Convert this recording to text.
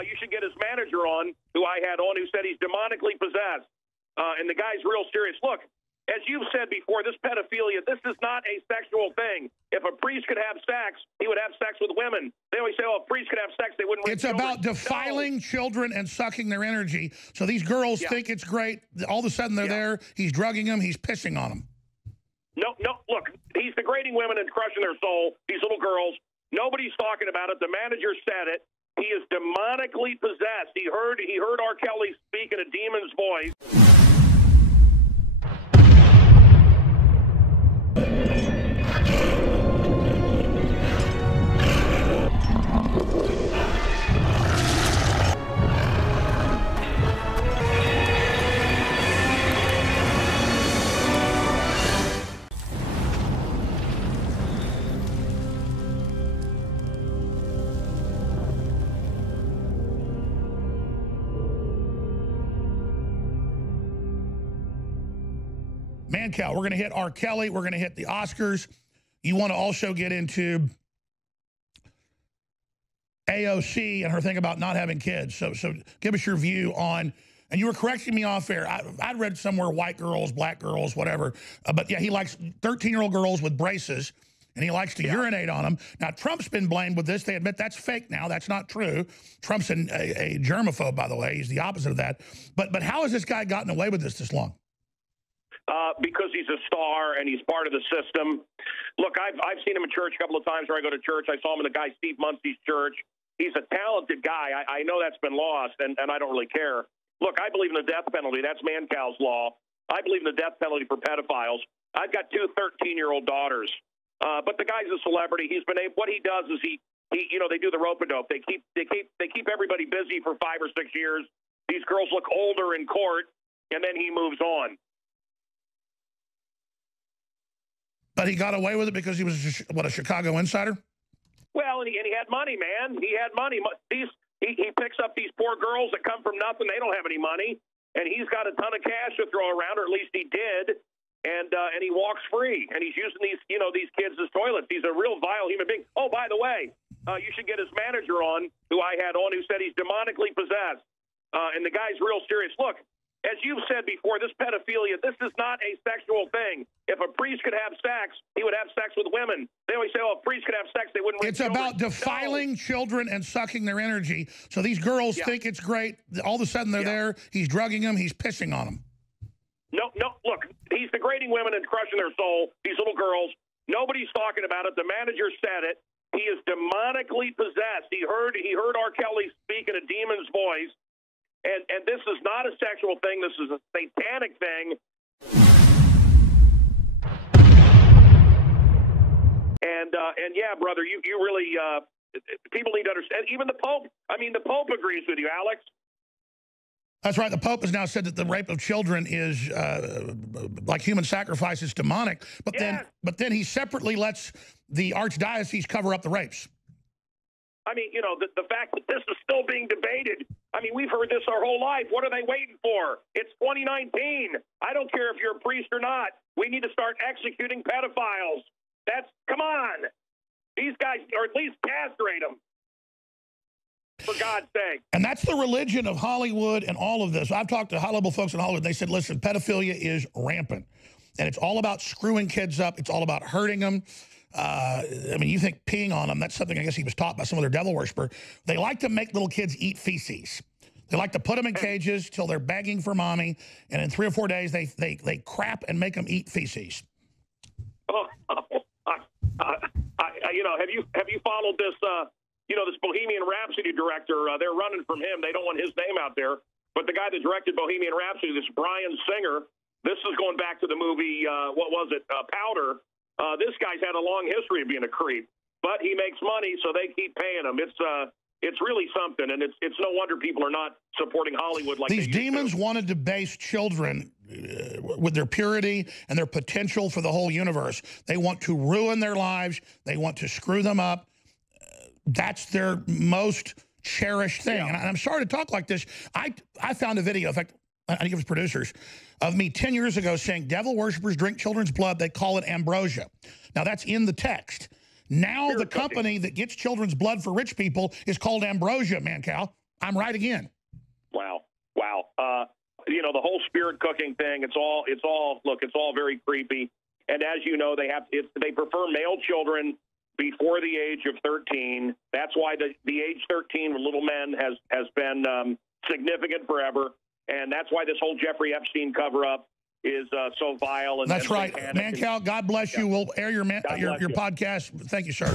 you should get his manager on, who I had on, who said he's demonically possessed. And the guy's real serious. Look, as you've said before, this pedophilia, this is not a sexual thing. If a priest could have sex, he would have sex with women. They always say, oh, if a priest could have sex, they wouldn't raise children. It's about defiling children and sucking their energy. So these girls think it's great. All of a sudden they're there. He's drugging them. He's pissing on them. No, look, he's degrading women and crushing their soul, these little girls. Nobody's talking about it. The manager said it. He is demonically possessed. He heard R. Kelly speak in a demon's voice. Mancow, we're going to hit R. Kelly. We're going to hit the Oscars. You want to also get into AOC and her thing about not having kids. So give us your view on, and you were correcting me off air. I'd read somewhere white girls, black girls, whatever. But yeah, he likes 13-year-old girls with braces, and he likes to urinate on them. Now, Trump's been blamed with this. They admit that's fake now. That's not true. Trump's a germaphobe, by the way. He's the opposite of that. But how has this guy gotten away with this long? Because he's a star and he's part of the system. Look, I've seen him in church a couple of times where I go to church. I saw him in the guy Steve Muncie's church. He's a talented guy. I know that's been lost, and I don't really care. Look, I believe in the death penalty. That's Mancow's law. I believe in the death penalty for pedophiles. I've got two 13-year-old daughters. But the guy's a celebrity. He's been able, what he does is he they do the rope-a-dope. They keep everybody busy for 5 or 6 years. These girls look older in court, and then he moves on. But he got away with it because he was, a Chicago insider? Well, and he had money, man. He had money. He picks up these poor girls that come from nothing. They don't have any money. And he's got a ton of cash to throw around, or at least he did. And he walks free. And he's using these kids as toilets. He's a real vile human being. Oh, by the way, you should get his manager on, who I had on, who said he's demonically possessed. And the guy's real serious. Look, as you've said before, this pedophilia, this is not a sexual thing. If a priest could have sex, he would have sex with women. They always say, oh, if a priest could have sex, they wouldn't raise children. It's about defiling children and sucking their energy. So these girls think it's great. All of a sudden they're there. He's drugging them. He's pissing on them. No, look, he's degrading women and crushing their soul, these little girls. Nobody's talking about it. The manager said it. He is demonically possessed. He heard R. Kelly speak in a demon's voice. And this is not a sexual thing. This is a satanic thing. And yeah, brother, you really, people need to understand. Even the Pope, the Pope agrees with you, Alex. That's right. The Pope has now said that the rape of children is like human sacrifice. It's demonic. But then he separately lets the archdiocese cover up the rapes. The fact that this is still being debated. We've heard this our whole life. What are they waiting for? It's 2019. I don't care if you're a priest or not. We need to start executing pedophiles. Come on. These guys, or at least castrate them. For God's sake. And that's the religion of Hollywood and all of this. I've talked to high-level folks in Hollywood. They said, listen, pedophilia is rampant. And it's all about screwing kids up. It's all about hurting them. You think peeing on them, that's something I guess he was taught by some other devil worshiper. They like to make little kids eat feces. They like to put them in cages till they're begging for mommy, and in 3 or 4 days they crap and make them eat feces. Have you followed this? This Bohemian Rhapsody director. They're running from him. They don't want his name out there. But the guy that directed Bohemian Rhapsody, this Brian Singer. This is going back to the movie. What was it? Powder. This guy's had a long history of being a creep, but he makes money, so they keep paying him. It's really something, and it's no wonder people are not supporting Hollywood like these demons want to debase children with their purity and their potential for the whole universe. They want to ruin their lives. They want to screw them up. That's their most cherished thing. And I'm sorry to talk like this. I found a video, in fact, I think it was producers, of me 10 years ago saying devil worshippers drink children's blood. They call it ambrosia. Now, that's in the text. Now the company that gets children's blood for rich people is called Ambrosia, Mancow. I'm right again. Wow. You know, the whole spirit cooking thing, it's all very creepy. And as you know, they prefer male children before the age of 13. That's why the age 13 with little men has been significant forever. And that's why this whole Jeffrey Epstein cover-up is so vile. And that's right. Mancow, God bless you. We'll air your podcast. Thank you, sir.